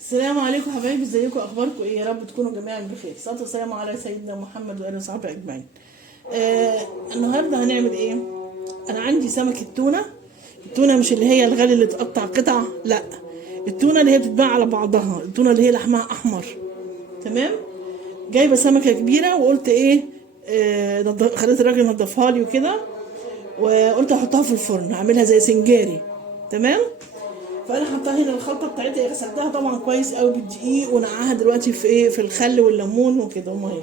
السلام عليكم حبايبي، ازيكم؟ اخباركم ايه؟ يا رب تكونوا جميعا بخير. صلاه والسلام على سيدنا محمد واله وصحبه اجمعين. النهارده هنعمل ايه؟ انا عندي سمكه تونه. التونه مش اللي هي الغالي اللي تقطع قطع، لا، التونه اللي هي بتتباع على بعضها، التونه اللي هي لحمها احمر. تمام. جايبه سمكه كبيره وقلت ايه، خليت الراجل ينضفها لي وكده، وقلت احطها في الفرن اعملها زي سنجاري. تمام. فانا حطها هنا الخلطه بتاعتها، غسلتها طبعا كويس قوي بالدقيق ونقعها دلوقتي في ايه، في الخل والليمون وكده وميه.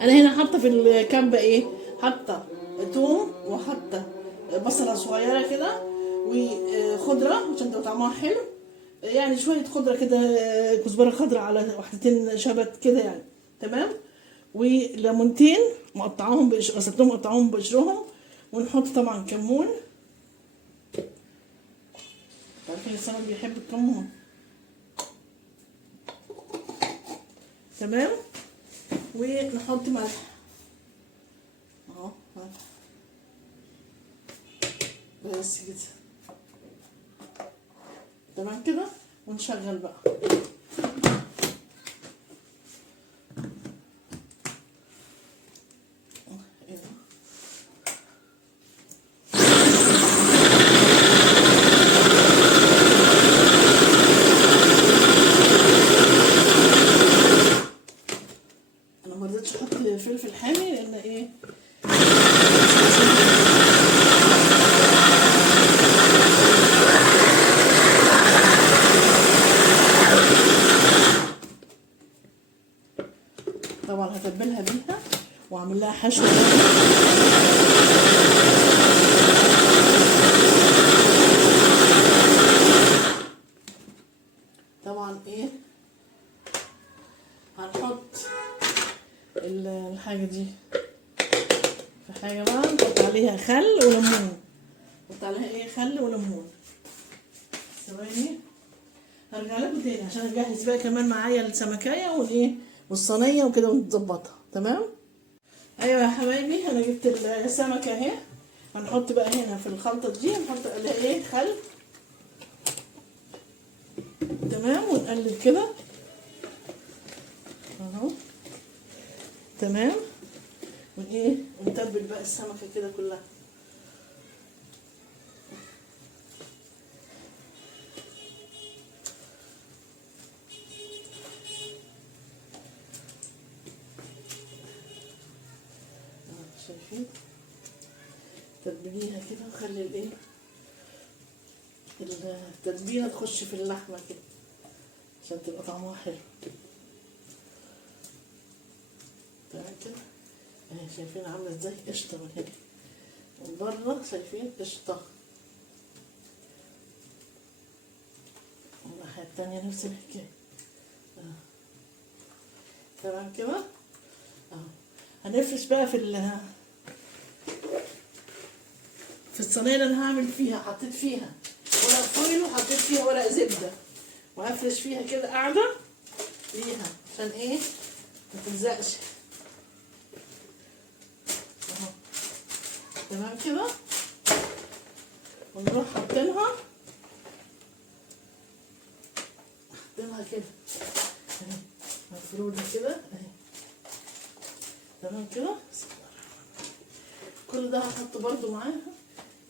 انا هنا حاطه في الكبه ايه، حاطه توم وحاطه بصله صغيره كده وخضره عشان تبقى طعمها حلو، يعني شويه خضره كده، كزبره خضراء على واحدتين شبت كده يعني. تمام. وليمونتين مقطعاهم غسلتهم مقطعاهم بقشرهم، ونحط طبعا كمون. عارفين السمك بيحب الكمون. تمام. ونحط ملح اهو، ملح بس كده. تمام كده. ونشغل بقى. انا ما رضيتش احط فلفل حامي لان ايه، طبعا هتبلها بيها واعمل لها حشو. طبعا ايه، هنحط الحاجه دي في حاجه بقى، نحط عليها خل وليمون. نحط عليها ايه، خل وليمون. ثواني هرجع لكم تاني عشان اجهز بقى كمان معايا السمكايه والايه والصينيه وكده ونظبطها. تمام. ايوه يا حبايبي، انا جبت السمكه اهي. هنحط بقى هنا في الخلطه دي، نحط عليها ايه، خل. تمام. ونقلب كده اهو. تمام. وايه، ونتبل بقى السمكه كده كلها. شايفين؟ تتبليها كده وخلي الايه، التتبيله تخش في اللحمه كده عشان تبقى طعمها حلو. تمام كده اهي. شايفين عامله ازاي؟ قشطه من هنا من بره، شايفين قشطه. الناحيه التانيه نفس الحكايه. تمام كده اهو. هنفرش بقى في الصينيه اللي انا هعمل فيها. حطيت فيها ورق فويل وحطيت فيها ورق زبده، وهفرش فيها كده قاعده فيها عشان ايه، ما تلزقش اهو. تمام كده. ونروح حاطينها كده اهي، مفروده كده اهي. تمام كده. كل ده هحطه برضو معاها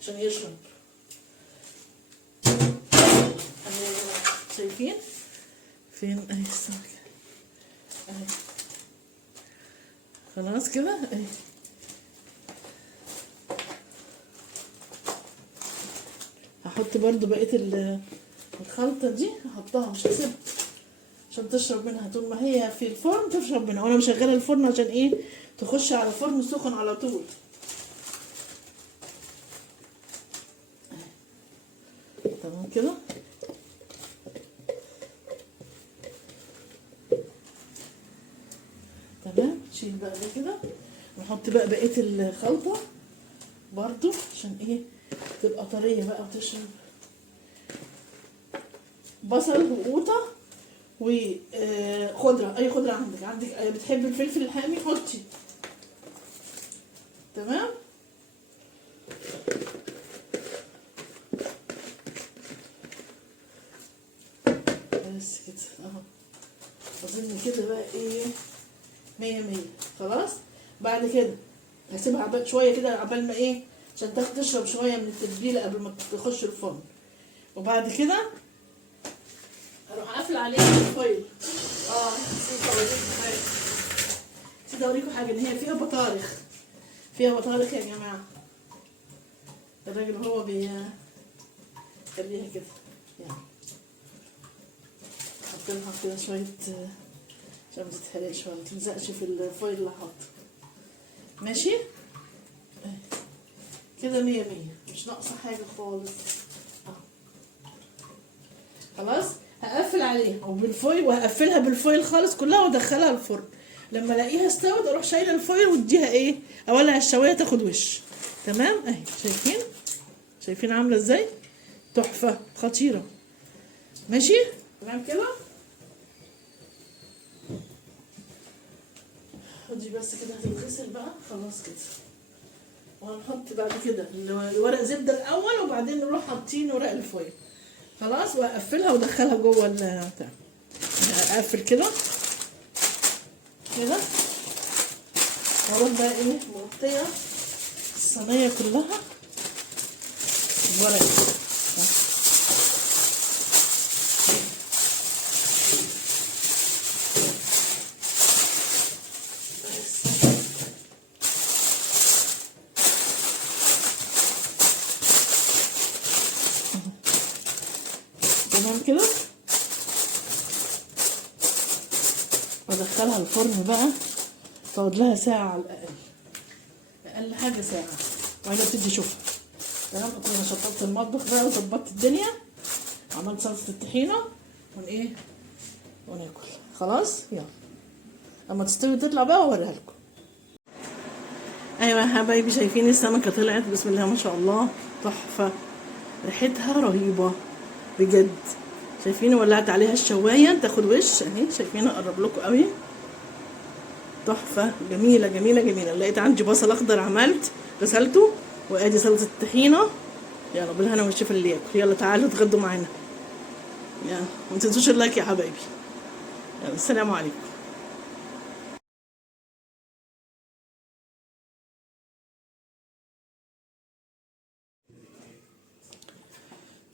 عشان يشرب. شايفين فين اهي السمكة اهي. خلاص كده اهي. هحط برضو بقية الخلطة دي، هحطها مش هسيبها عشان تشرب منها طول ما هي في الفرن، تشرب منها. وانا مشغلة الفرن عشان ايه، تخش على فرن سخن على طول. تمام كده. تمام. نشيل بقى ده كده، ونحط بقى بقية الخلطة برضو عشان ايه، تبقى طرية بقى وتشرب. بصل وقوطة وخضرة، اي خضرة عندك بتحب الفلفل الحامي حطي. تمام. بس كده اهو. اظن كده بقى ايه 100 100. خلاص. بعد كده هسيبها عبال شويه كده، عبال ما ايه، عشان تشرب شويه من التتبيله قبل ما تخش الفرن. وبعد كده اروح قافله عليها بالفويل. نسيت اوريكم حاجه، ان هي فيها بطارخ. فيها بطارخ يا جماعه. الراجل هو خليها كده يعني. احط لها كده شويه عشان ما تتحرقش ولا تلزقش في الفويل اللي حاطه. ماشي كده 100 100، مش ناقصه حاجه خالص. خلاص. هقفل عليها وبالفويل، وهقفلها بالفويل خالص كلها وادخلها الفرن. لما الاقيها استوت اروح شايله الفويل واديها ايه، اولع الشوايه تاخد وش. تمام اهي. شايفين عامله ازاي؟ تحفه خطيره. ماشي تمام كده. ودي بس كده هتتغسل بقى خلاص كده. وهنحط بعد كده ورق زبده الاول، وبعدين نروح حاطين ورق الفويل. خلاص. وهقفلها وادخلها جوه البتاع. اقفل كده كده، واروح بقى ايه مغطيه الصينيه كلها بورق. تمام كده. وادخلها الفرن بقى، تقعد لها ساعة على الأقل. أقل حاجة ساعة، وبعدين تدي شوفها. تمام. أكون شطبت المطبخ بقى وظبطت الدنيا، عملت صلصة الطحينة وناكل. خلاص يلا. أما تستوي تطلع بقى وأوريها لكم. أيوة يا حبايبي، شايفين السمكة طلعت بسم الله ما شاء الله، تحفة. ريحتها رهيبة بجد. شايفين ولعت عليها الشوايه تاخد وش اهي. شايفين اقرب لكم قوي. تحفه جميله جميله جميله. لقيت عندي بصل اخضر عملت غسلته، وادي صلصه الطحينه. يلا بالهنا والشفا اللي ياكل. يلا تعالوا اتغدوا معانا. يلا ما تنسوش اللايك يا حبايبي. يلا السلام عليكم.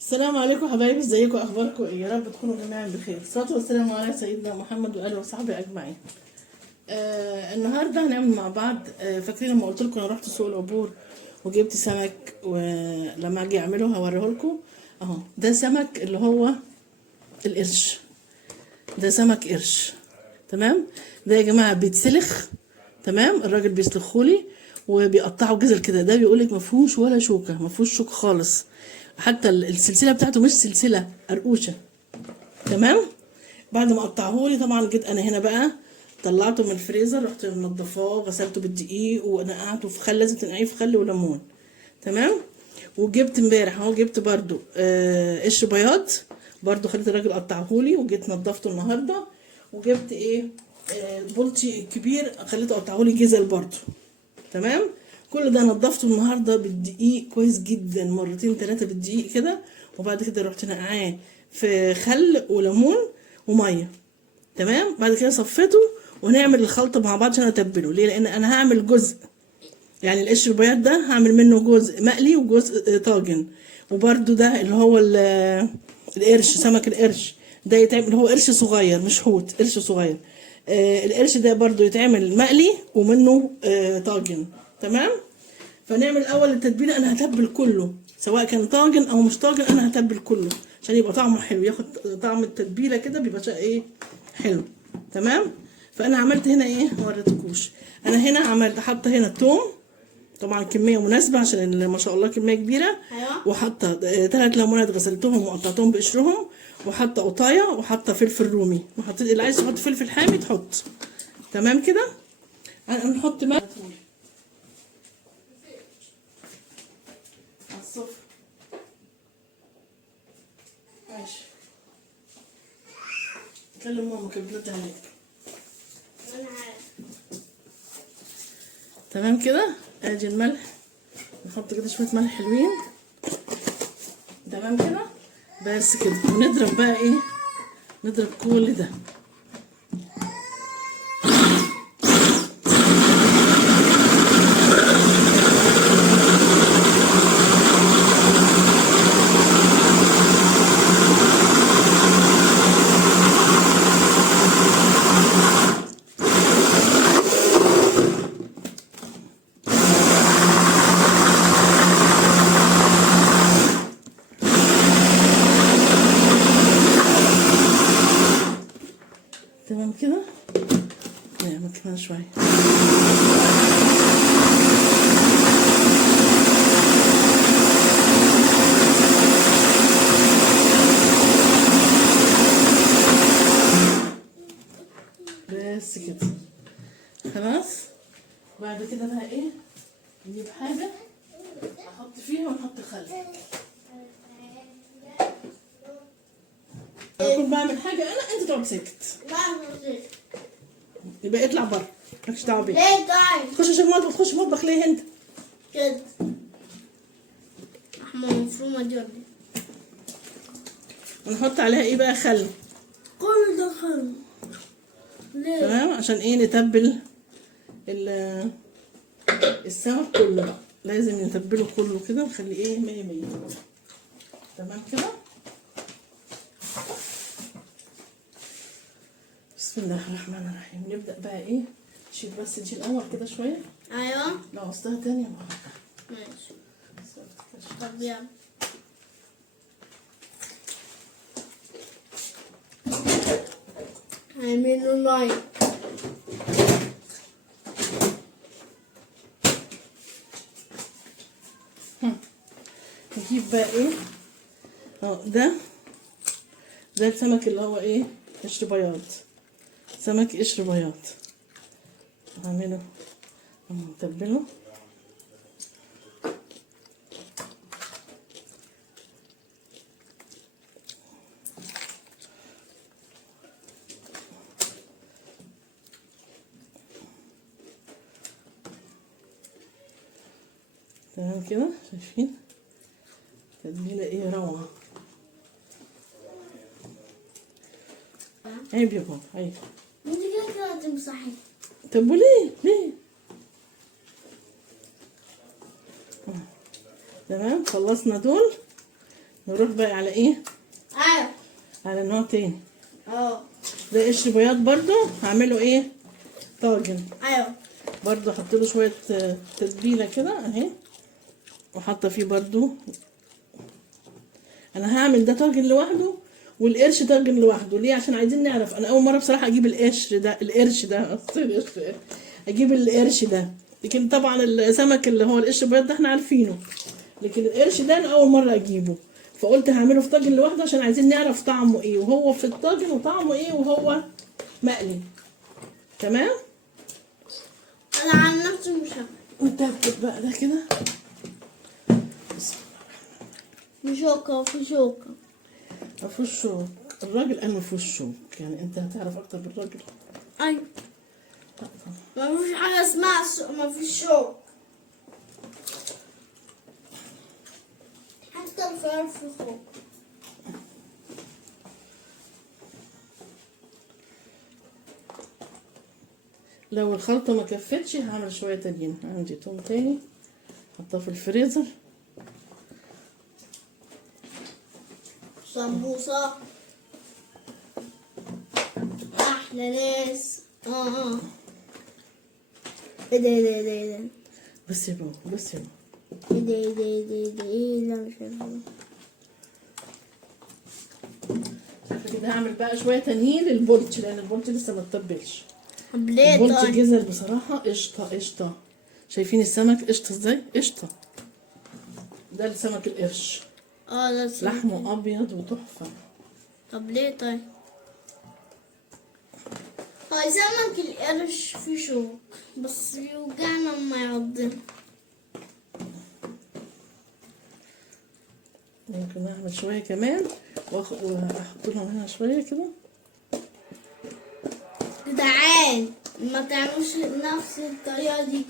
السلام عليكم حبايبي، ازيكم اخباركم ايه؟ يا رب تكونوا جميعا بخير. الصلاه والسلام على سيدنا محمد واله وصحبه اجمعين. النهارده هنعمل مع بعض. فاكرين لما قلت لكم انا رحت سوق العبور وجبت سمك، ولما اجي اعمله هوريه لكم. اهو ده سمك اللي هو القرش. ده سمك قرش. تمام. ده يا جماعه بيتسلخ. تمام. الراجل بيسلخولي وبيقطعه جزل كده. ده بيقولك ما فيهوش ولا شوكه، ما فيهوش شوك خالص. حتى السلسله بتاعته مش سلسله قرقوشه. تمام. بعد ما قطعهولي طبعا جيت انا هنا بقى طلعته من الفريزر، رحت منضفاه وغسلته بالدقيق ونقعته في خل. لازم تنقعيه في خل وليمون. تمام. وجبت امبارح اهو، جبت برده قش بياض برده، خليت الراجل قطعهولي وجيت نضفته النهارده. وجبت بولتي كبير خليته قطعهولي جزل برده. تمام. كل ده نضفته النهارده بالدقيق كويس جدا، مرتين 3 بالدقيق كده. وبعد كده رحت نقعاه في خل وليمون وميه. تمام. بعد كده صفيته ونعمل الخلطه مع بعض عشان اتبله. ليه؟ لان انا هعمل جزء، يعني القشر البياض ده هعمل منه جزء مقلي وجزء طاجن. وبرده ده اللي هو القرش، سمك القرش ده يتعمل، هو قرش صغير مش حوت، قرش صغير. القرش ده برده يتعمل مقلي ومنه طاجن. تمام. فنعمل الاول التتبيله. انا هتبل كله سواء كان طاجن او مش طاجن، انا هتبل كله عشان يبقى طعمه حلو، ياخد طعم التتبيله كده بيبقى حلو. تمام. فانا عملت هنا ما وريتكوش. انا هنا عملت حاطه هنا توم، طبعا كميه مناسبه عشان ما شاء الله كميه كبيره. وحاطه 3 ليمونات غسلتهم وقطعتهم بقشرهم، وحاطه قطايه، وحاطه فلفل رومي، وحطيت اللي عايز يحط فلفل حامي تحط. تمام كده. هنحط ملح على الصفر. ماشي. كلم ماما كانت بتنادي عليك. تمام كده. ادي الملح، نحط كده شويه ملح حلوين. تمام كده. بس كده. ونضرب بقى نضرب كل ده. تمام كده، نعمل كمان شوية. بس كده خلاص. بعد كده بقى ايه، نجيب حاجة احط فيها ونحط خل. اكون بعمل حاجة انا، انت تقعد ساكت. يبقى اطلع بره، مالكش دعوة بيا. ليه طيب؟ تخش المطبخ، تخش المطبخ ليه انت؟ كده لحمة مفرومة دي ولا ايه؟ ونحط عليها ايه بقى، خل. كل ده خل. ليه؟ تمام، عشان ايه، نتبل السمك كله بقى، لازم نتبله كله كده ونخليه ايه، مية مية. تمام كده. بسم الله الرحمن الرحيم. نبدأ بقى ايه، نشيل بس دي الأول كده شوية. ايوه لو عوزتها تاني معاك. ماشي. طب يلا. اعملوا لايك. نجيب بقى ايه، ده السمك اللي هو ايه، قشر بياض، سمك قشر بياض. هعمله نتبله. تمام كده، شايفين تتبيله ايه، روعه. عيب يا بابا، عيب. انت كده كده هتمسحي. طب وليه؟ تمام، خلصنا دول. نروح بقى على ايه، ايوه. على نوع تاني. ده قشر بياض برضو، هعمله ايه، طاجن. ايوه برضو احط له شويه تتبيله كده اهي، وحاطه فيه برضو. انا هعمل ده طاجن لوحده والقرش طاجن لوحده. ليه؟ عشان عايزين نعرف. انا اول مره بصراحه اجيب القرش ده اجيب القرش ده. لكن طبعا السمك اللي هو القرش البيض ده احنا عارفينه، لكن القرش ده انا اول مره اجيبه. فقلت هعمله في طاجن لوحده عشان عايزين نعرف طعمه ايه وهو في الطاجن، وطعمه ايه وهو مقلي. تمام. انا عن نفسي مش هعمل. نتاكد بقى ده كده. بشوكة في شوكة. مفيهوش شوك، الراجل قال مفيهوش شوك، يعني انت هتعرف اكتر بالراجل. ايوه مفيش حاجة اسمها مفيش شوك. حتى الفرار في خوك. لو الخلطة ما كفتش هعمل شوية تانيين. عندي توم تاني حطها في الفريزر. سمبوسة احلى ناس. ايه ده بس يا بابا، بس يا ايه بابا. ايه لا مش عارفة. شايفة كده، هعمل بقى شوية تانيين للبولتش، لأن البولتش لسه ما اتبلش. طب ليه البولتش طيب؟ جزر بصراحة قشطة. شايفين السمك قشطة ازاي؟ قشطة. ده السمك القرش، ده السمك. لحمه أبيض وتحفة. طب ليه طيب؟ سمك القرش فيه شوك بس بيوجعنا لما يعضنا. ممكن اعمل شويه كمان واحط لهم هنا شويه كده. جدعان ما تعملوش نفس الطريقه دي.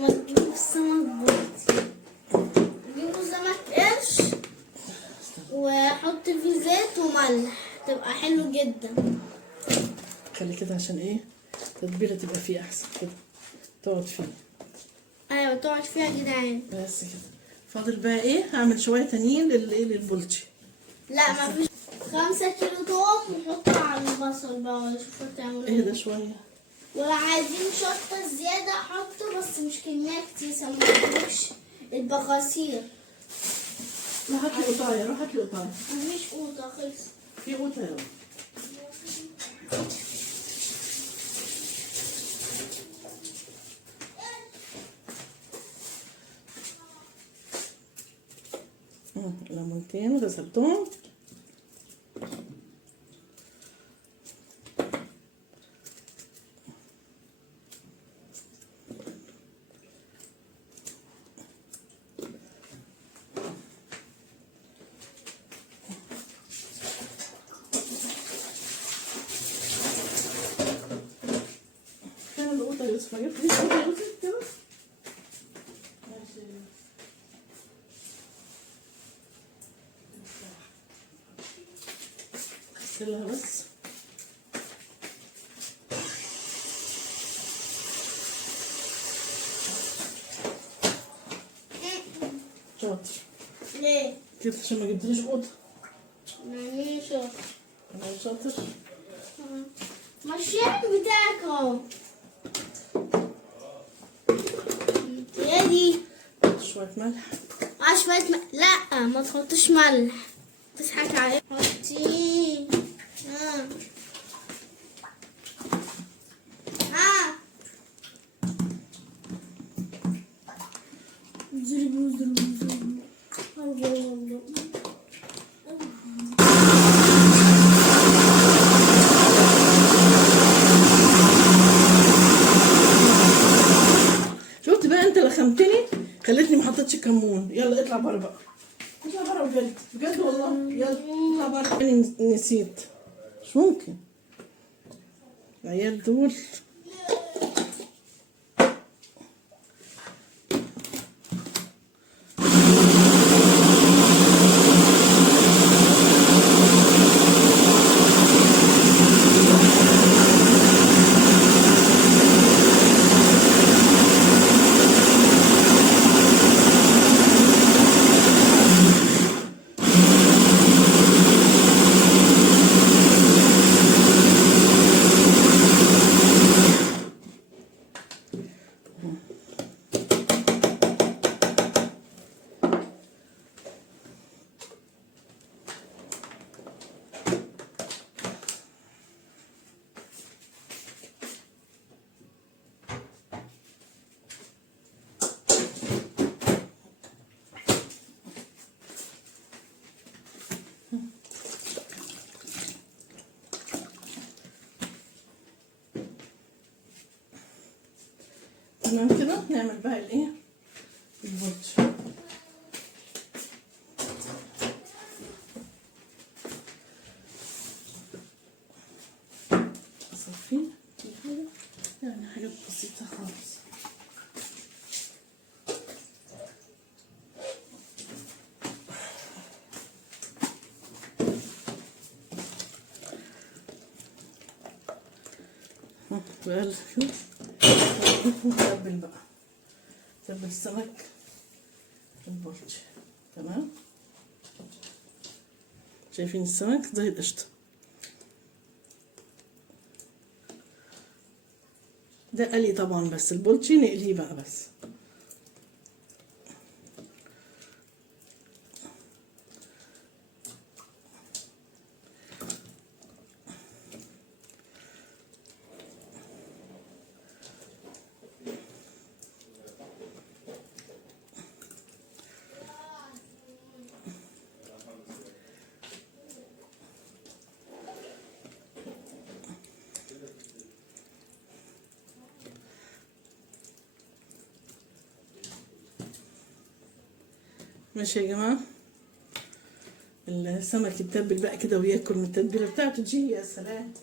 ما تجيبوا السمك بلطي، جيبوا سمك قرش وحط فيه زيت وملح تبقى حلو جدا. خلي كده عشان ايه التتبيله تبقى فيه احسن كده، تقعد فيه. ايوه تقعد فيها يا جدعان. بس كده. فاضل بقى ايه، هعمل شويه تانيين للبولتي. لا ما فيش. 5 كيلو توم نحطها على البصل بقى ولا شوفوا تعملوا ايه ده شويه. ولو عايزين شطة زيادة حطوا بس مش كمية كتير عشان ما تاكلوش البقاصير. روح هات لي قطايه، روح هات لي قطايه. مفيش قوطة خلص. في قوطه يا رب. ليمونتين غسلتهم. فين القوطة يا يوسف؟ جبت لي قوطة يا يوسف كده؟ ماشي. اغسلها بس. شاطر. ليه؟ كده عشان ما جبتليش قوطة. يعني شاطر. انا شاطر. الشيف بتاعك اهو. يا دي شوية ملح. شوية لا ما تحطش ملح، تضحك عليه. حطي ها ها شفت بقى انت لخمتني، خلتني ما حطيتش كمون. يلا اطلع بره بقى، اطلع بره بجد بجد والله. يلا اطلع بره. انا نسيت، مش ممكن العيال دول. تمام كده. نعمل بقى الايه، البولتي. اصفيه يعني حاجات بسيطة خالص. بقى شوف نتبل بقى، نتبل السمك البولتي. تمام. شايفين السمك زي القشطة. ده قلي طبعا، بس البولتي نقليه بقى بس. ماشي يا جماعة. السمك يتبل بقى كده وياكل من التتبيلة بتاعته دي، يا سلام.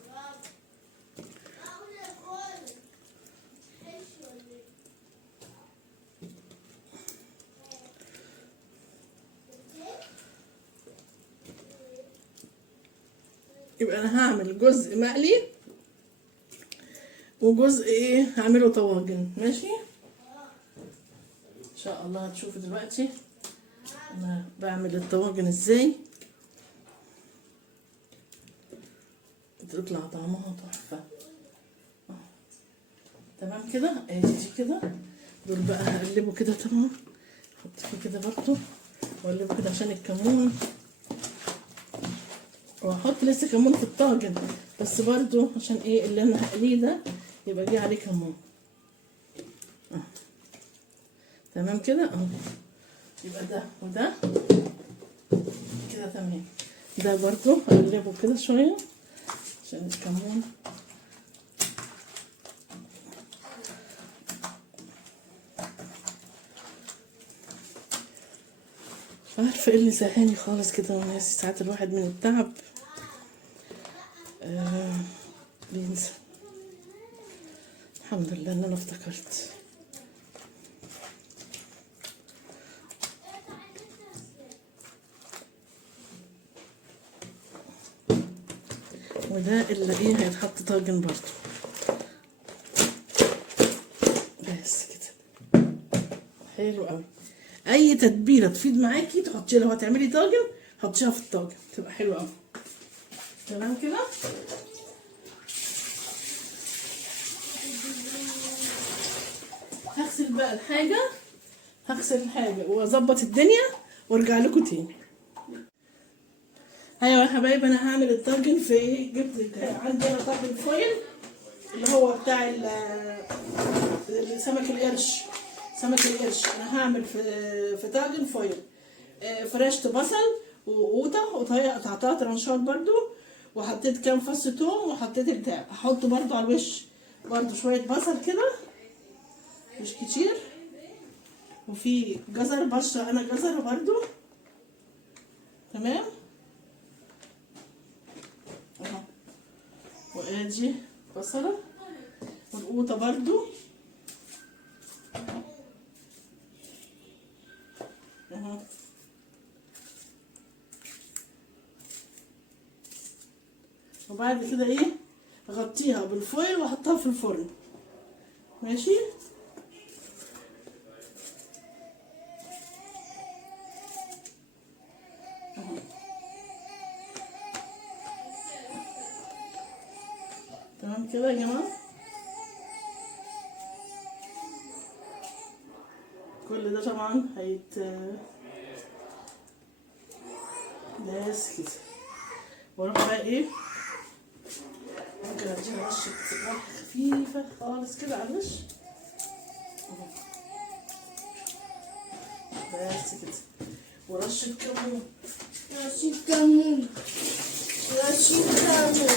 يبقى انا هعمل جزء مقلي وجزء ايه هعمله طواجن. ماشي ان شاء الله هتشوفوا دلوقتي انا بعمل الطواجن ازاي، تطلع طعمها تحفه. تمام كده، ادي دي كده. دول بقى هقلبه كده تمام، احط فيه كده برضه واقلبه كده عشان الكمون، وهحط لسه كمون في الطاجن بس برضه عشان ايه اللي انا هقليه ده يبقى جه عليه كمون. تمام كده اهو. يبقى ده وده كده تمام. ده برضه هقلبه كده شويه عشان الكمون. عارفه ايه اللي زهقاني خالص كده وناسي ساعات الواحد من التعب بينسى. الحمد لله ان انا افتكرت. وده اللي ايه هيتحط طاجن برضه. بس كده حلو قوي. اي تتبيله تفيد معاكي تحطيها، لو هتعملي طاجن حطيها في الطاجن تبقى حلوه قوي. تمام كده. هغسل بقى الحاجه، هغسل الحاجه واظبط الدنيا وارجع لكم تاني. ايوه يا حبايبي انا هعمل الطاجن في ايه. جبت عندي انا طاجن فويل اللي هو بتاع سمك القرش. سمك القرش انا هعمل في طاجن فويل. فرشت بصل وقوطه وقطعتها ترانشات برضو، وحطيت كام فص توم وحطيت البتاع. هحط برضو على الوش برضو شويه بصل كده مش كتير، وفي جزر بشره انا جزر برضو. تمام اهو. وادي بصله والقوطه برضو اهو. وبعد كده ايه اغطيها بالفويل واحطها في الفرن. ماشي اهو. تمام كده يا جماعه. كل ده طبعا بس كده. واروح بقى ايه ممكن اديها رشه ملح خفيفه خالص كده على الوش اهو. بس كده. ورشه كمون. رشيد كمون. رشيد كمون.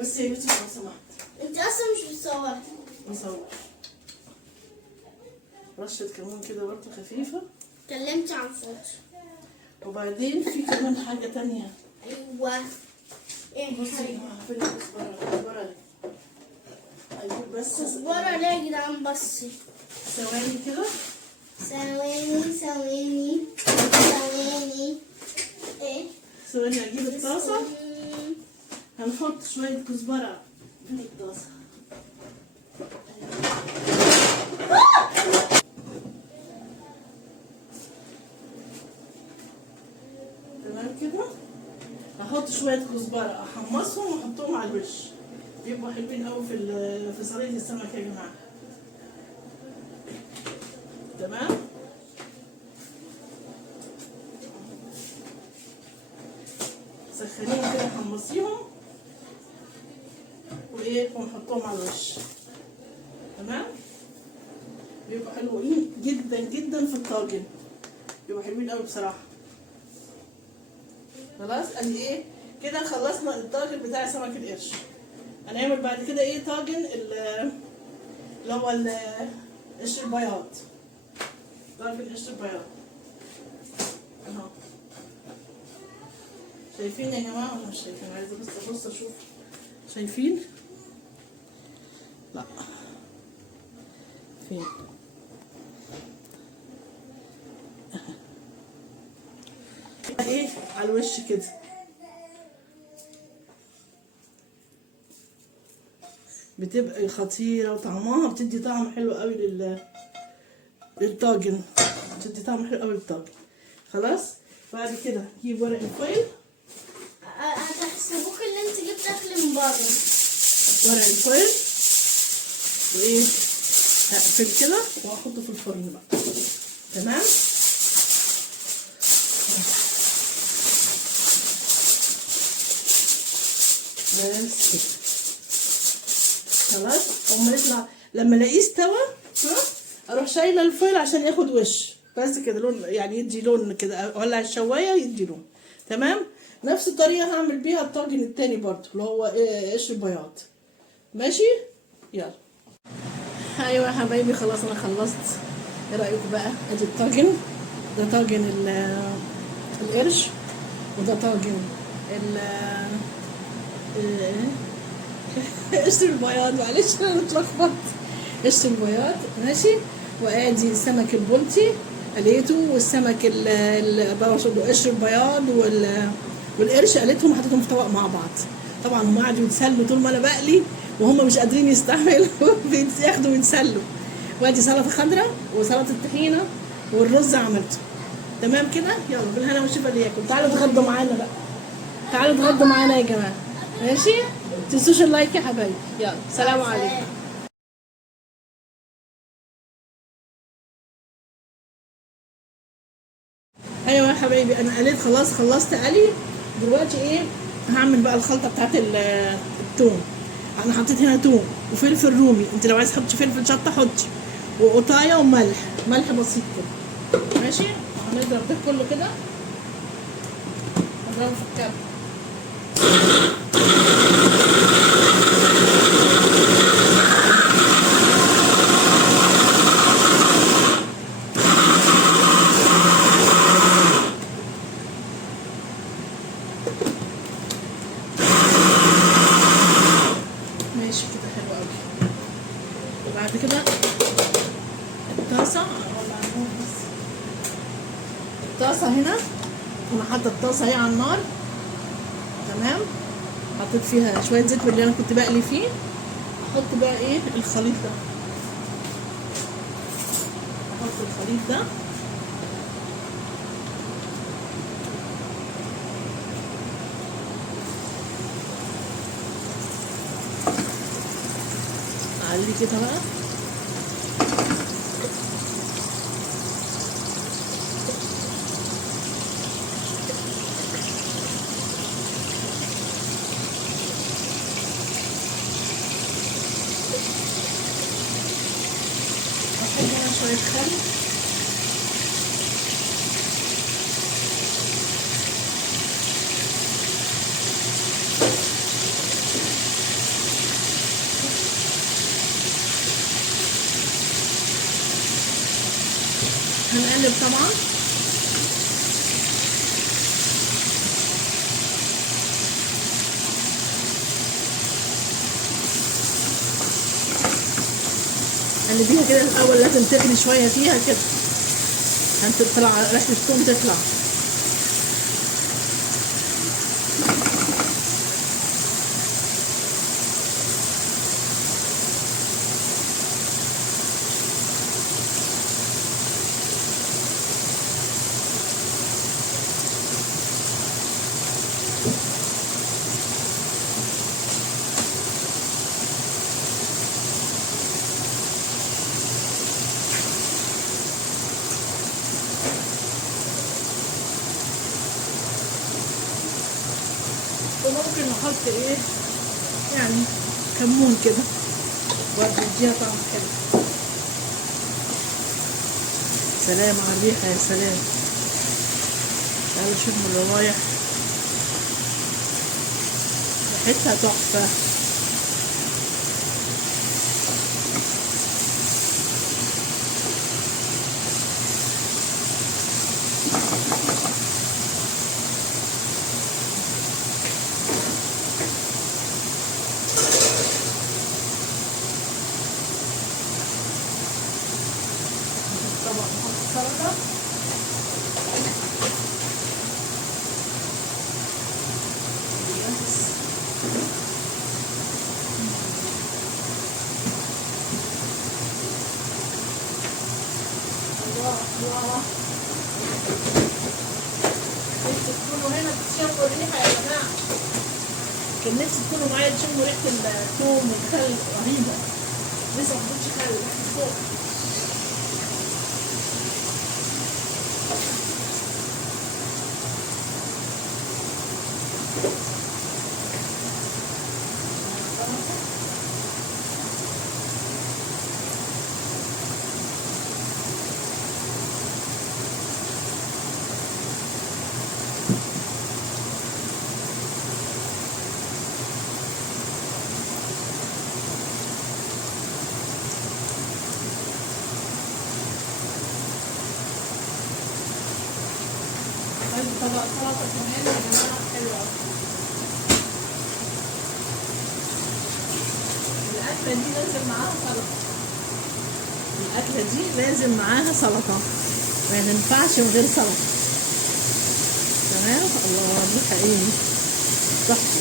بس يا بنتي لو سمحت انت اصلا مش بتصور. نصور. رشه كمون كده برضه خفيفه. اتكلمت عن فوت. وبعدين في كمان حاجه تانية. ايوه. ايه بصي يا جماعه فين الكزبره؟ الكزبره دي اجيب بس كزبرة ليه يا جدعان؟ بس ثواني كده. ثواني ثواني ثواني. ايه ثواني اجيب الطاسه. هنحط شويه كزبره في الطاسه. تمام كده. هحط شويه كزبره احمصهم واحطهم على الوش، بيبقوا حلوين قوي في صينيه السمك يا جماعه. تمام. سخنيهم كده حمصيهم وايه ونحطهم على الوش. تمام. بيبقوا حلوين جدا جدا في الطاجن، بيبقوا حلوين قوي بصراحه. خلاص ادي ايه كده خلصنا الطاجن بتاع سمك القرش. هنعمل بعد كده ايه طاجن اللي هو القشر البياض. طاجن قشر البياض اهو. شايفين يا جماعه ولا مش شايفين؟ عايزه بس ابص اشوف. شايفين؟ لا فين؟ ايه على الوش كده بتبقى خطيرة، وطعمها بتدي طعم حلو قوي للطاجن، بتدي طعم حلو قوي للطاجن. خلاص بعد كده نجيب ورق الفويل. هتحسبوك اللي انت جبت اكل من بره. ورق الفويل وايه، هقفل كده واحطه في الفرن بقى. تمام. بس كده خلاص. اما يطلع لما الاقيه استوى اروح شايله الفويل عشان ياخد وش بس كده، لون يعني يدي لون كده، اولع الشوايه يدي لون. تمام. نفس الطريقه هعمل بيها الطاجن التاني برضو اللي هو قشر بياض. ماشي يلا. ايوه يا حبايبي خلاص انا خلصت. ايه رايكم بقى؟ ادي الطاجن ده، طاجن القرش، وده طاجن قشر البياض. معلش انا اتلخبطت. قشر البياض ماشي. وادي السمك البلطي قليته، والسمك قشر البياض والقرش قليتهم وحطيتهم في طبق مع بعض. طبعا هم قعدوا يتسلوا طول ما انا بقلي وهم مش قادرين يستحملوا بياخدوا ويتسلوا. وادي سلطه خضراء وسلطه طحينه والرز عملته. تمام كده. يلا بالهنا والشفا لياكم. تعالوا اتغدوا معانا بقى، تعالوا اتغدوا معانا يا جماعه. ماشي. متنسوش اللايك يا حبايبي. يلا سلام عليكم. ايوه يا حبايبي انا قليت خلاص، خلصت قلي. دلوقتي ايه هعمل بقى الخلطه بتاعت الثوم. انا حطيت هنا ثوم وفلفل رومي، انت لو عايز تحطي فلفل شطه حطي، وقطايه وملح، ملح بسيط كده. ماشي. هنضرب ده كله كده، نضربه في الكب. ماشي كده حلو قوي. وبعد كده الطاسه، الطاسه هنا انا حاطه الطاسه اهي على النار. تمام. حطيت فيها شويه زيت من اللي انا كنت بقلي فيه. احط بقى ايه الخليط ده، احط الخليط ده اعلي كده بقى. احط هنا شويه خل، هنقلب طبعا. قلبيها كده الاول، لازم تغلي شويه فيها كده عشان تطلع ريحه الثوم تطلع. وممكن نحط ايه يعني كمون كده واديها طعم حلو. سلام على الريحه يا سلام. تعالوا شوفوا الروايح ريحتها تحفه. طبعا نحط السلطه. الله. نفسي تكونوا هنا تشموا الريحة يا جماعة. كان نفسي تكونوا معايا تشموا ريحة الثوم والخل رهيبة. لسه ما حطيتش خل فوق. طبق سلطة كمان يا جماعة حلو أوي. الأكلة دي لازم معاها سلطة. الأكلة دي لازم معاها سلطة. ما ينفعش من غير سلطة. تمام؟ الله دي حقيقي تحفة.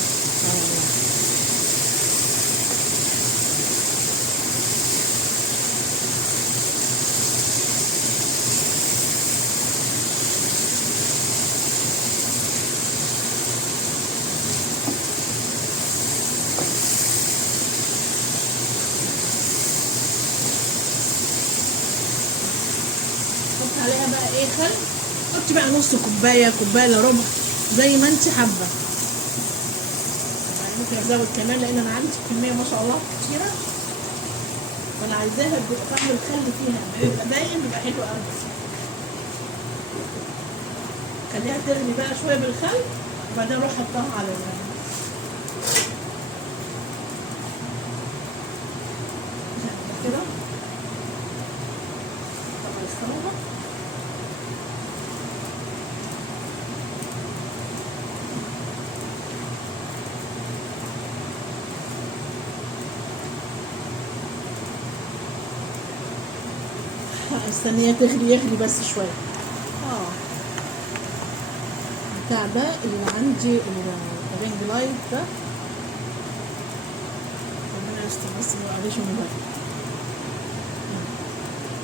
حط عليها بقى ايه خل. حطي بقى نص كوبايه، كوبايه الا ربع، زي ما انت حابه. يعني ممكن ازود كمان لان انا عندي كميه ما شاء الله كتيره، وانا عايزاها طعم الخل فيها بيبقى باين، بيبقى حلو قوي. خليها تغلي بقى شويه بالخل وبعدين اروح احطها على كده. طبعا السلطه استنيها تغلي، يغلي بس شويه. بتاع ده اللي عندي الرينج لايت ده، ربنا يستر بس ما يقعدش من بره.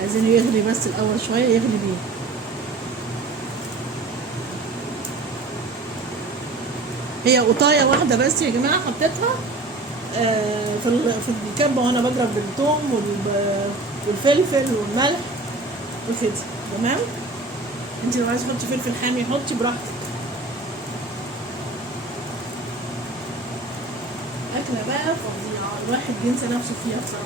عايزين يغلي بس الاول شويه، يغلي بيه. هي قطايه واحده بس يا جماعه حطيتها في الكبه وانا بضرب الثوم والفلفل والملح وكده. تمام؟ انت لو عايزه تحطي فلفل حامي حطي براحتك. أكلة بقى فظيعة، الواحد بينسى نفسه فيها بصراحة.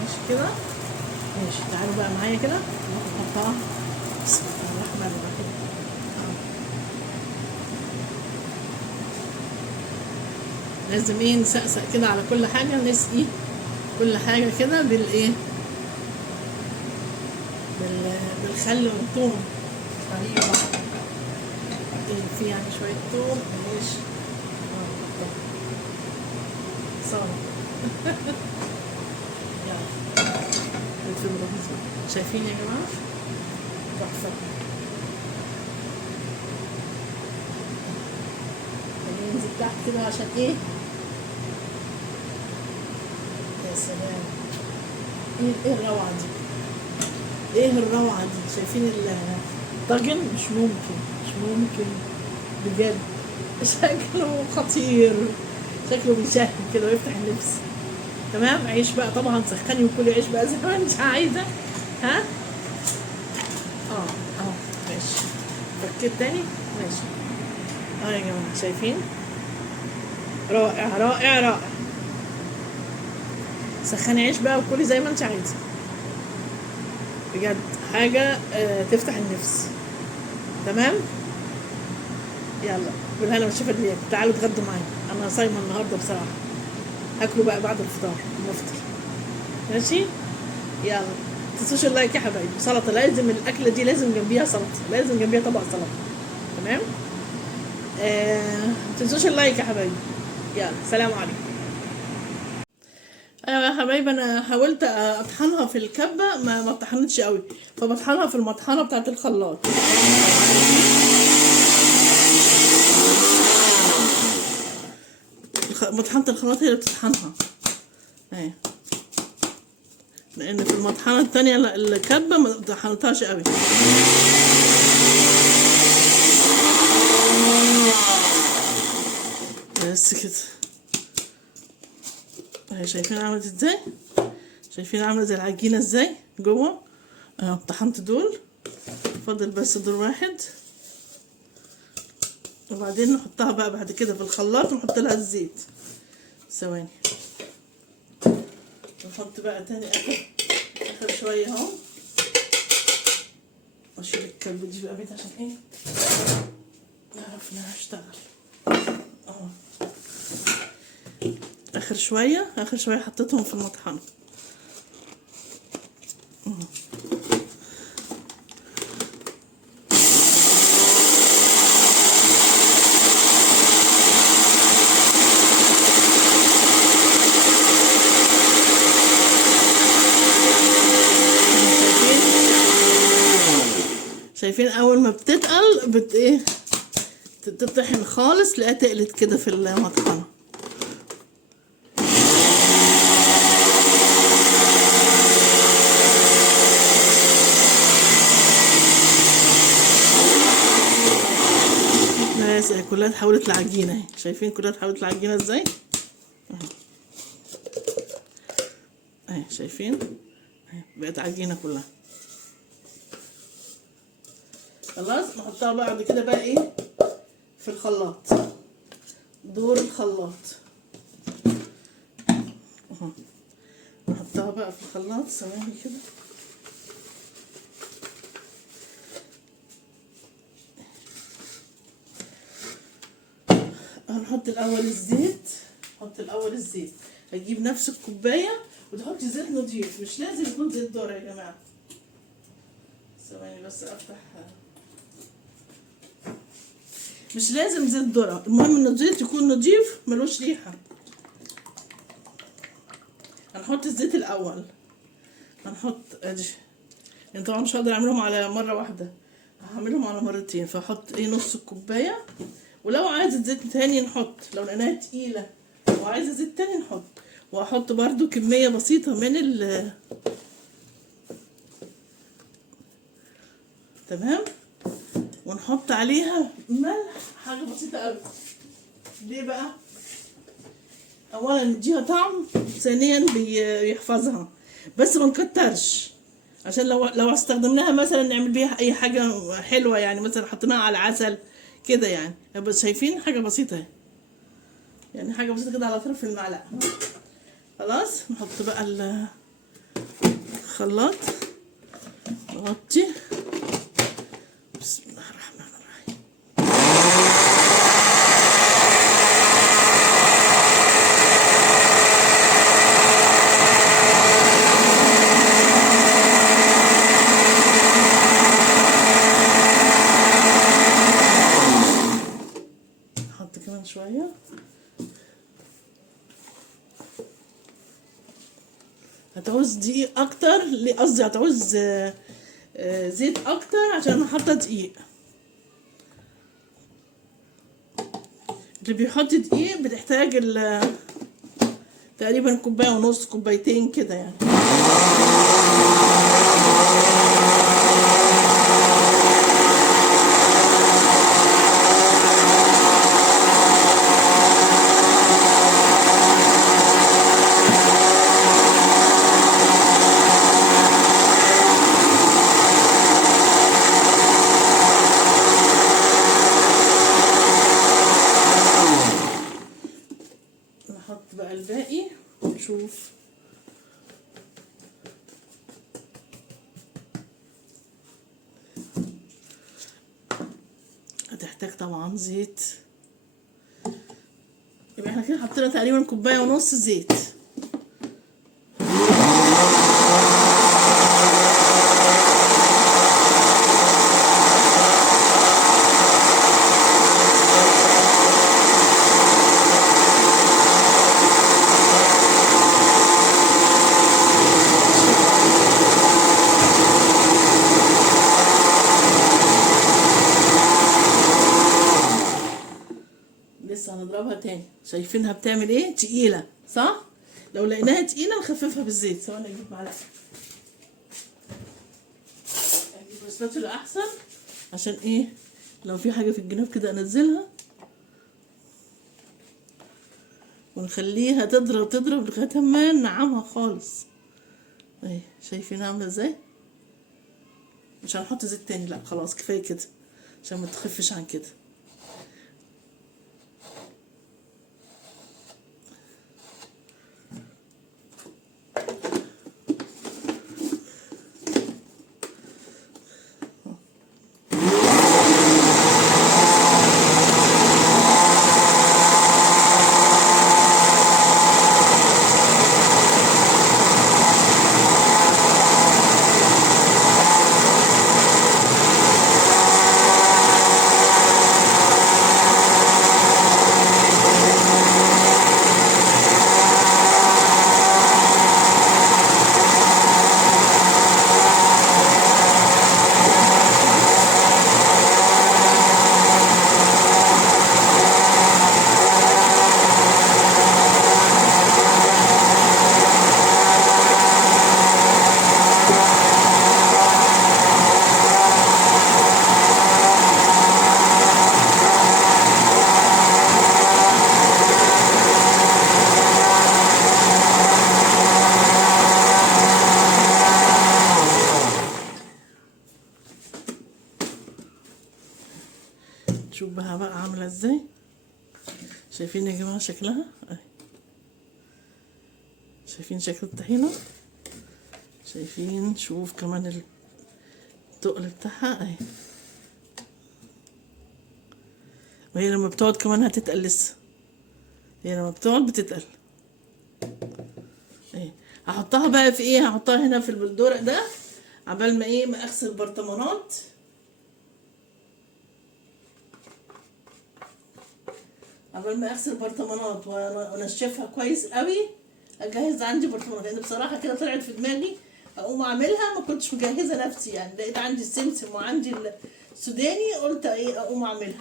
ماشي كده. ماشي، تعالوا بقى معايا كده نحطها. بسم الله الرحمن الرحيم. لازم ايه نسقسق كده على كل حاجة، نسقي كل حاجة كده بالايه، بالخل والثوم. طريقة في يعني شوية ثوم ماشي صار. شايفين يا جماعة؟ تحفة. ننزل تحت كده عشان ايه؟ يا سلام، ايه الروعة دي؟ ايه الروعة دي؟ شايفين الطاجن؟ مش ممكن، مش ممكن بجد. شكله خطير، شكله بيشهي كده ويفتح النفس. تمام؟ عيش بقى طبعا، سخني وكلي عيش بقى زي ما انت عايزه. ها؟ ماشي. فكيت تاني؟ ماشي. يا جماعه شايفين؟ رائع رائع رائع. سخني عيش بقى وكلي زي ما انت عايزه. بجد حاجه تفتح النفس. تمام؟ يلا بالهنا والشفا ديك. تعالوا اتغدوا معايا، انا صايمه النهارده بصراحه. هاكلوا بقى بعد الفطار نفطر. ماشي؟ يلا متنسوش اللايك يا حبايبي. سلطه لازم، الاكله دي لازم جنبيها سلطه، لازم جنبيها طبق سلطه. تمام؟ متنسوش اللايك يا حبايبي. يلا سلام عليكم. ايوه يا حبايبي، انا حاولت اطحنها في الكبه ما اتطحنتش قوي، فبطحنها في المطحنه بتاعه الخلاط. مطحنه الخلاط هي اللي بتطحنها اهي، لان في المطحنه التانية الكبه ما طحنتهاش قوي. بس كده اهي، شايفين عملت ازاي؟ شايفين عامله زي العجينه ازاي جوه؟ اهو طحنت دول، فاضل بس دور واحد، وبعدين نحطها بقى بعد كده في الخلاط ونحط لها الزيت. ثواني نحط بقى تاني اخر شويه اهو، واشيل الكلب دي بقى بيت عشان ايه نعرف انها هشتغل اهو. اخر شويه حطيتهم في المطحنه. شايفين اول ما بتتقل ايه تطحن خالص، تلاقيها تقلت كده في المطحنه. بس كلها اتحولت لعجينه اهي، شايفين كلها اتحولت لعجينه ازاي اهي، شايفين اهي بقت عجينه كلها. خلاص نحطها بقى بعد كده بقى ايه في الخلاط، دور الخلاط اهو، نحطها بقى في الخلاط. ثواني كده هنحط الاول الزيت. نحط الاول الزيت، هجيب نفس الكوبايه وتحطي زيت نضيف، مش لازم يكون زيت ذرة يا جماعه. ثواني بس افتح، مش لازم زيت ذرة، المهم ان الزيت يكون نضيف ملوش ريحه. هنحط الزيت الاول، هنحط ادي يعني، طبعا مش هقدر اعملهم على مره واحده، هعملهم على مرتين، فاحط ايه نص الكوبايه، ولو عايزه زيت تاني نحط، لو لقيناها تقيله وعايزه زيت تاني نحط، واحط برضو كميه بسيطه من تمام، ونحط عليها ملح حاجه بسيطه قوي. ليه بقى؟ اولا نديها طعم، ثانيا بيحفظها، بس ما نكترش، عشان لو استخدمناها مثلا نعمل بيها اي حاجه حلوه، يعني مثلا حطيناها على العسل كده يعني. بس شايفين حاجه بسيطه اهي، يعني حاجه بسيطه كده على طرف المعلقه. خلاص نحط بقى الخلاط، نغطي. بسم الله الرحمن الرحيم. نحط كمان شويه، هتعوز دقيق اكتر، قصدي هتعوز زيت اكتر عشان انا حاطه دقيق. اللي بيحط دقيق بتحتاج تقريبا كوبايه ونص، كوبايتين كده يعني. نحط بقى الباقي ونشوف. هتحتاج طبعا زيت، يبقى احنا كده حطينا تقريبا كوبايه ونص زيت. شايفينها بتعمل ايه؟ تقيله صح؟ لو لقيناها تقيله نخففها بالزيت. ثواني اجيب معلقه، اجيب سباتولا احسن عشان ايه لو في حاجه في الجناب كده انزلها، ونخليها تضرب تضرب لغايه ما ننعمها خالص. اهي شايفين عامله ازاي؟ مش هنحط زيت تاني، لا خلاص كفايه كده عشان ما تخفش عن كده. شوف بقى عامله ازاي. شايفين يا جماعه شكلها اهي؟ شايفين شكل الطحينه؟ شايفين؟ شوف كمان التقل بتاعها اهي. وهي لما بتقعد كمان هتتقل لسه، هي لما بتقعد بتتقل اهي. هحطها بقى في ايه؟ هحطها هنا في البلدورق ده عبال ما ايه ما اغسل برطمانات. عبال ما اغسل برطمانات وانشفها كويس قوي، اجهز عندي برطمانات. لان بصراحه كده طلعت في دماغي اقوم اعملها، ما كنتش مجهزه نفسي يعني. لقيت عندي السمسم وعندي السوداني، قلت ايه اقوم اعملها.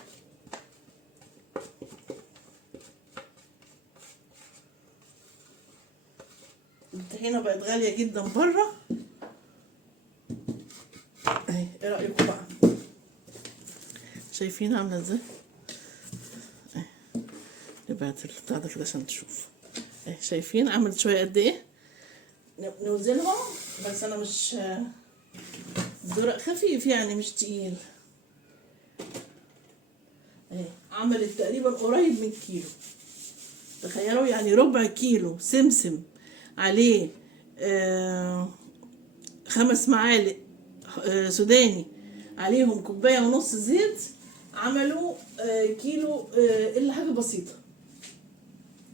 الطحينه بقت غاليه جدا بره اهي. ايه رايكم بقى؟ شايفين عامله ازاي؟ نبعت البتاع ده كده عشان تشوف اهي. شايفين عملت شويه قد ايه؟ نوزنهم بس انا مش الدرق خفيف يعني مش تقيل اهي. عملت تقريبا قريب من كيلو. تخيلوا يعني ربع كيلو سمسم عليه 5 معالق سوداني، عليهم كوبايه ونص زيت، عملوا كيلو الا حاجه بسيطه،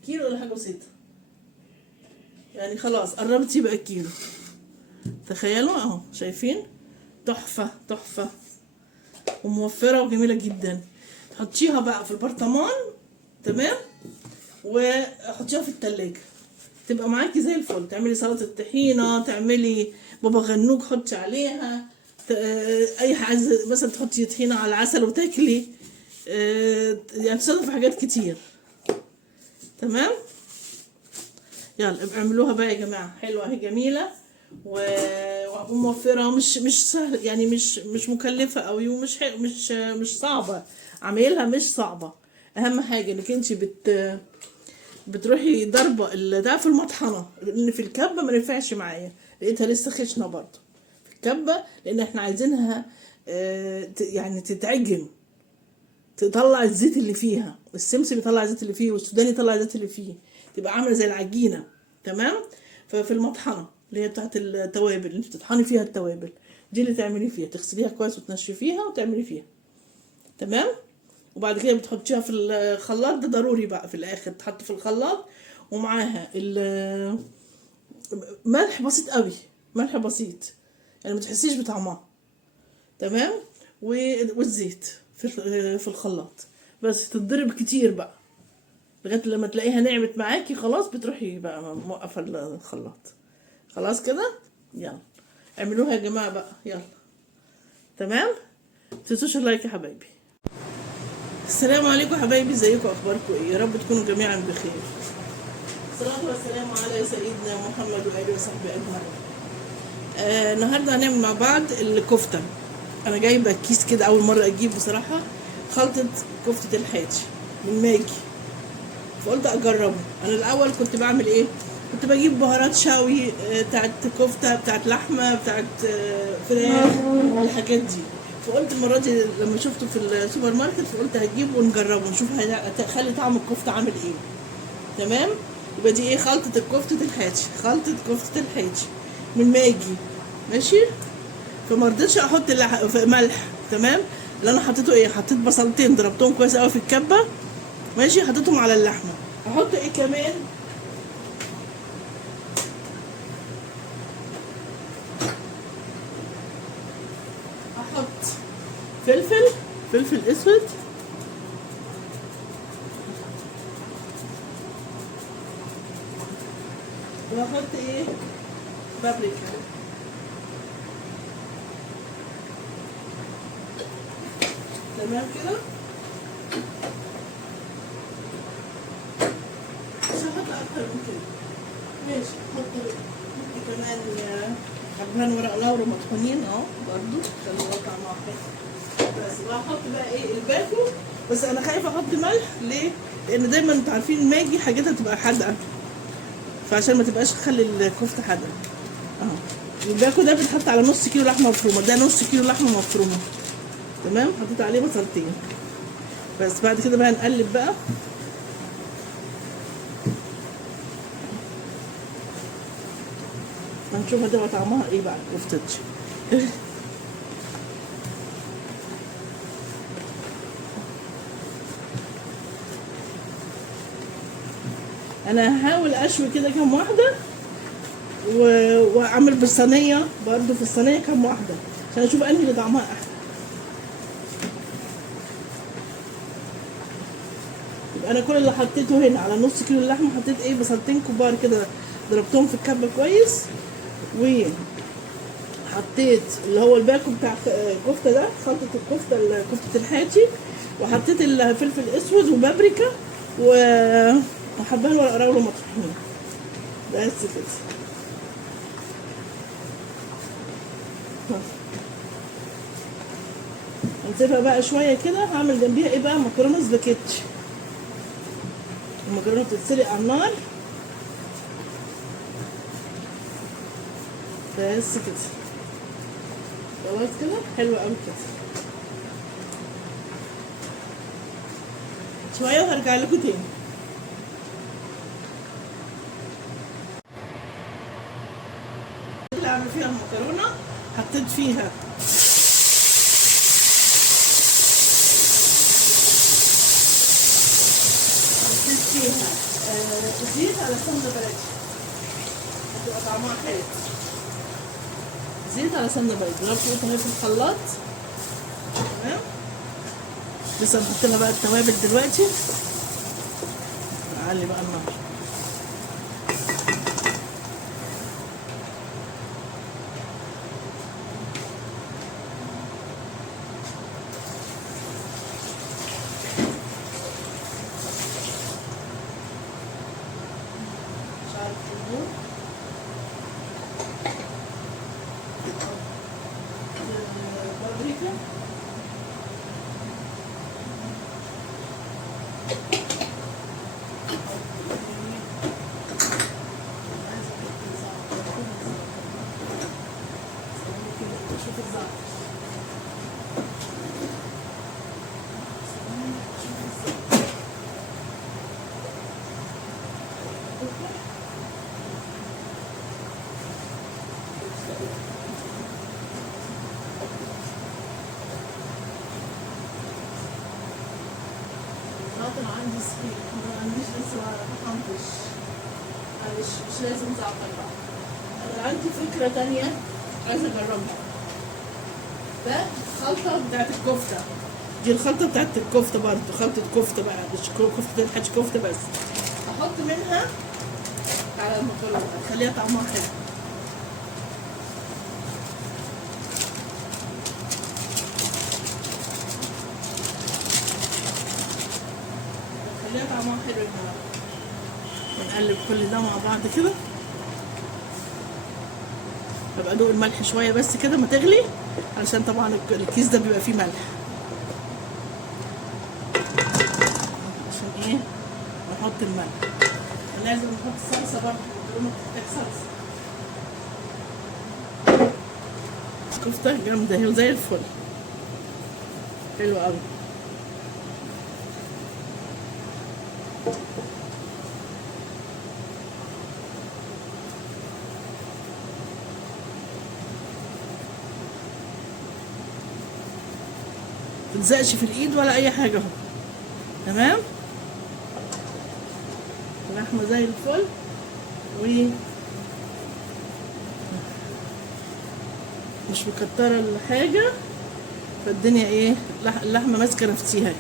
كيلو الا حاجه بسيطه يعني. خلاص قربت يبقى كيلو. تخيلوا اهو. شايفين؟ تحفه تحفه وموفره وجميله جدا. تحطيها بقى في البرطمان تمام، وحطيها في التلاجة تبقى معاكي زي الفل. تعملي سلطه طحينه، تعملي بابا غنوج حطي عليها، اي حاجه مثلا تحطي طحينه على العسل وتاكلي، يعني تصرفي في حاجات كتير. تمام؟ يلا ابقوا اعملوها بقى يا جماعه. حلوه اهي، جميله وموفره، مش سهل يعني، مش مكلفه قوي، ومش مش صعبه عمايلها، مش صعبه. اهم حاجه انك انت بتروحي ضربه ده في المطحنه، لان في الكبه ما نفعش معايا، لقيتها لسه خشنه برضه في الكبه، لان احنا عايزينها يعني تتعجن، تطلع الزيت اللي فيها، السمسم يطلع الزيت اللي فيه، والسوداني يطلع الزيت اللي فيه، تبقى عامله زي العجينه. تمام؟ ففي المطحنه اللي هي بتاعت التوابل، اللي انت بتطحني فيها التوابل دي، اللي تعملي فيها تغسليها كويس وتنشفيها وتعملي فيها. تمام؟ وبعد كده بتحطيها في الخلاط، ده ضروري بقى في الاخر تحط في الخلاط، ومعاها ملح بسيط قوي، ملح بسيط يعني ما تحسيش بطعمها. تمام؟ والزيت في الخلاط، بس تتضرب كتير بقى لغايه لما تلاقيها نعمت معاكي خلاص، بتروحي بقى موقفه الخلاط. خلاص كده. يلا اعملوها يا جماعه بقى، يلا. تمام؟ متنسوش اللايك يا حبايبي. السلام عليكم حبايبي، ازيكم اخباركم ايه؟ يا رب تكونوا جميعا بخير. الصلاة والسلام على سيدنا محمد وآله وصحبه أجمعين. النهارده هنعمل مع بعض الكفتة. أنا جايبة كيس كده أول مرة أجيب بصراحة، خلطة كفتة الحاتي من ماجي، فقلت أجربه. أنا الأول كنت بعمل إيه؟ كنت بجيب بهارات شاوي، بتاعت كفتة، بتاعت لحمة، بتاعت فراخ، الحاجات دي. فقلت المرة دي لما شفته في السوبر ماركت فقلت هجيبه ونجربه نشوف هيخلي طعم الكفتة عامل إيه. تمام. يبقى دي ايه؟ خلطة الكفتة الحاتي، خلطة كفتة الحاتي من ماجي. ماشي. فما رضيتش احط ملح. تمام. اللي انا حطيته ايه؟ حطيت بصلتين ضربتهم كويس قوي في الكبة. ماشي. حطيتهم على اللحمة. احط ايه كمان؟ احط فلفل اسود، واحط ايه؟ بابريكا. تمام كده. مش هحط اكتر من كده. ماشي. احط كمان حبهان ورق لورا مطحونين برضو خلوا طعمها حلو. بس بحط بقى ايه؟ الباكو. بس انا خايفه احط ملح. ليه؟ لان دايما انتوا عارفين ماجي حاجتها بتبقى حادقه، فعشان ما تبقاش تخلي الكفته حادقه. الباكو ده بيتحط على نص كيلو لحمه مفرومه، ده نص كيلو لحمه مفرومه. تمام. حطيت عليه بصلتين. بس بعد كده بقى نقلب بقى. هنشوف هتبقى طعمها ايه بقى الكفته دي. انا هحاول اشوي كده كام واحده واعمل بالصينيه برضو، في الصينيه كام واحده عشان اشوف انهي اللي طعمها احلى. يبقى انا كل اللي حطيته هنا على نص كيلو اللحمه حطيت ايه؟ بصلتين كبار كده ضربتهم في الكبه كويس، وحطيت اللي هو الباكو بتاع الكفته ده، خلطه الكفته كفته الحاتي، وحطيت الفلفل الاسود وبابريكا وحبهان ورق لورا مطحونين. بس كده. هنسيبها بقى شويه كده. هعمل جنبيها ايه بقى؟ مكرونه سباكيتي. المكرونه بتتسلق على النار. بس كده. خلاص كده. حلوه قوي كده. شويه وهرجع لكم تاني. اللي اعمل فيها المكرونه حطيت فيها زيت على سمنه بلدي، هتبقى طعمها حلو. زيت على سمنه بلدي ضربت في الخلاط. تمام. لسه بحط لها بقى التوابل دلوقتي. اعلي بقى النار. بابريكا. شوف الزعتر. انا عندي سكين، ما عنديش لسه محمش. معلش مش لازم زعتر بقى. انا عندي فكرة تانية عايزة اجربها. ده الخلطة بتاعت الكفتة. دي الخلطة بتاعت الكفتة برضه، خلطة كفتة بقى، مش كفتة الحاج، كفتة بس. احط منها على المكرونة تخليها طعمها حلو. طعمها حلو يا جماعه. ونقلب كل ده مع بعض كده. ببقى ادوق الملح شويه بس كده ما تغلي، علشان طبعا الكيس ده بيبقى فيه ملح. عشان ايه؟ نحط الملح. لازم نحط الصلصه برضه، المكرونه بتحتاج صلصه. كفته جامده اهي وزي الفل. حلوه قوي. متلزقش في الايد ولا اي حاجه اهو. تمام. اللحمه زي الفل و مش مكتره الحاجه، فالدنيا ايه، اللحمه ماسكه نفسيها.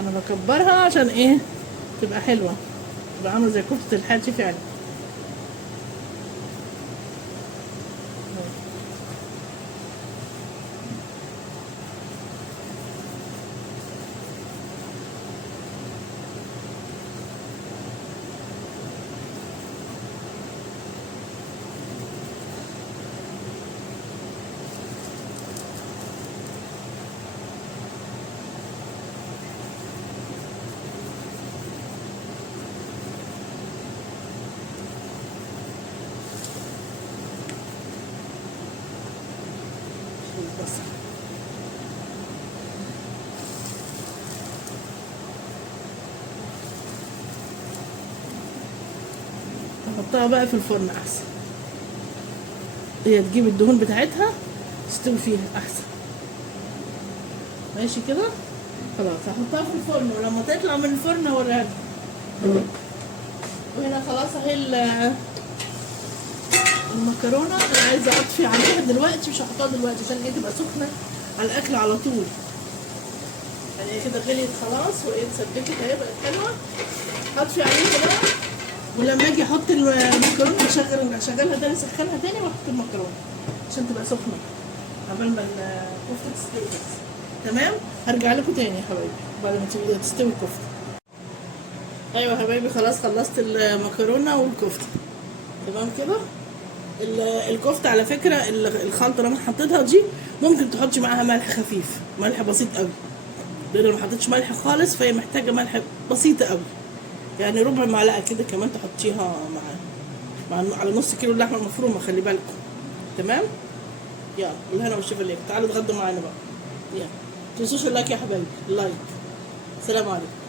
انا بكبرها عشان ايه؟ تبقى حلوه، تبقى عامله زي كفته الحاتي فعلا. البصل نحطها بقى في الفرن احسن، هي تجيب الدهون بتاعتها تستوي فيها احسن. ماشي كده. خلاص هحطها في الفرن، ولما تطلع من الفرن اوريها لكم. وهنا خلاص اهي المكرونه. انا عايزه اطفي عليها دلوقتي، مش هحطها دلوقتي عشان هي تبقى سخنه على الاكل على طول. يعني هي كده غليت خلاص وهي اتسبكت اهي بقت حلوه. هطفي عليها بقى، ولما اجي احط المكرونه هشغلها تاني، اسخنها تاني واحط المكرونه عشان تبقى سخنه قبل ما الكفته تستوي بس. تمام. هرجع لكم تاني يا حبايبي بعد ما تستوي الكفته. ايوه يا حبايبي خلاص خلصت المكرونه والكفته. تمام كده. الكفته على فكره الخلطه اللي انا حطيتها دي ممكن تحطي معاها ملح خفيف، ملح بسيط قوي، لان ما حطيتش ملح خالص فهي محتاجه ملح بسيطه قوي، يعني ربع معلقه كده كمان تحطيها مع على نص كيلو اللحمه المفرومه، خلي بالكم. تمام. يلا بالهنا والشفا ليك. تعالوا اتغدوا معانا بقى. يلا ما تنسوش اللايك يا حبايبي، اللايك. السلام عليكم.